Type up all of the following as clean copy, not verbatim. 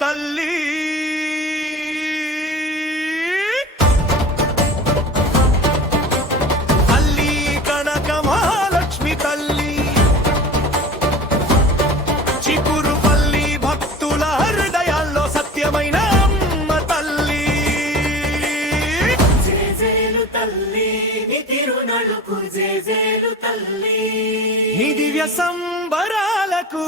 తల్లి తల్లి కనక మహాలక్ష్మి తల్లి చిగురుపల్లి భక్తుల హృదయాల్లో సత్యమైన అమ్మ తల్లి జేజేలు తల్లి నీ తిరునాళ్ళకు జేజేలు తల్లి నీ దివ్య సంబరాలకు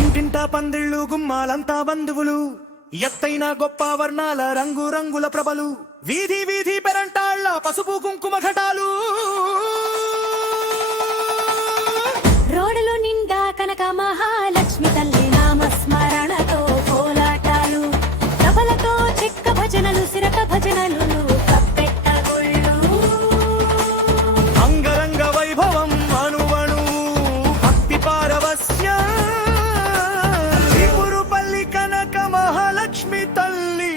ఇంటింటా పందిళ్ళు గుమ్మాలంతా బంధువులు ఎత్తైన గొప్ప వర్ణాల రంగు రంగుల ప్రభలు వీధి వీధి పెరంటాళ్ళ పసుపు కుంకుమ ఘటాలు రోడ్లు నిండా కనక మహాలక్ష్మి తల్లి నామస్మరణతో కోలాటాలు తబలతో చెక్క భజనలు సిరక భజనలు కప్పెట్టగుళ్ళు అంగరంగ వైభవం అణువణు భక్తి పారవస్యం చిగురుపల్లి కనక మహాలక్ష్మి తల్లి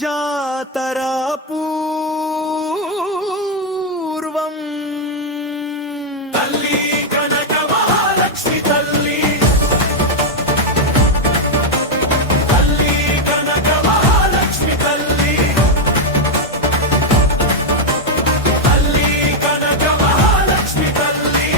జాతర పూర్వం తల్లి కనక మహాలక్ష్మి తల్లి తల్లి కనక మహాలక్ష్మి తల్లి తల్లి కనక మహాలక్ష్మి తల్లి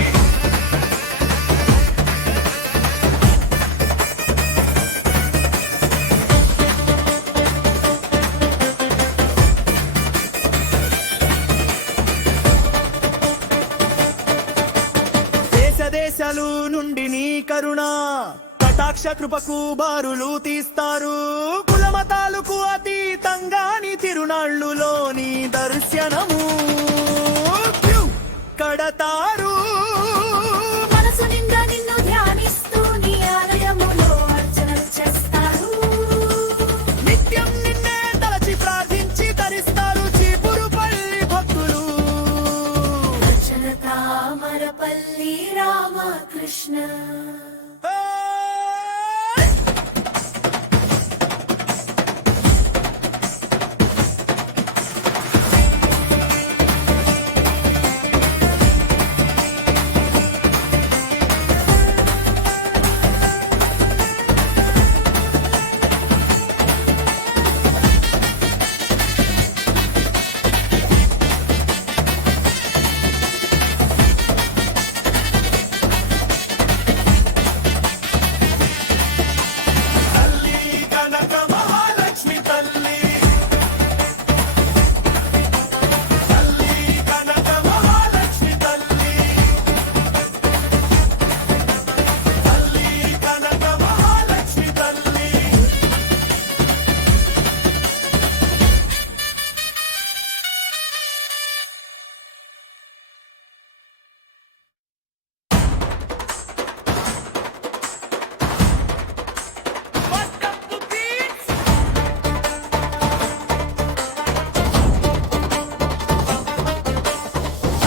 దేశ దేశాలు నుండి నీ కరుణ కటాక్ష కృపకు బారులు తీస్తారు కులమతాలకు అతీతంగా నీ తిరునాళ్ళులో నీ దర్శనము కడతారు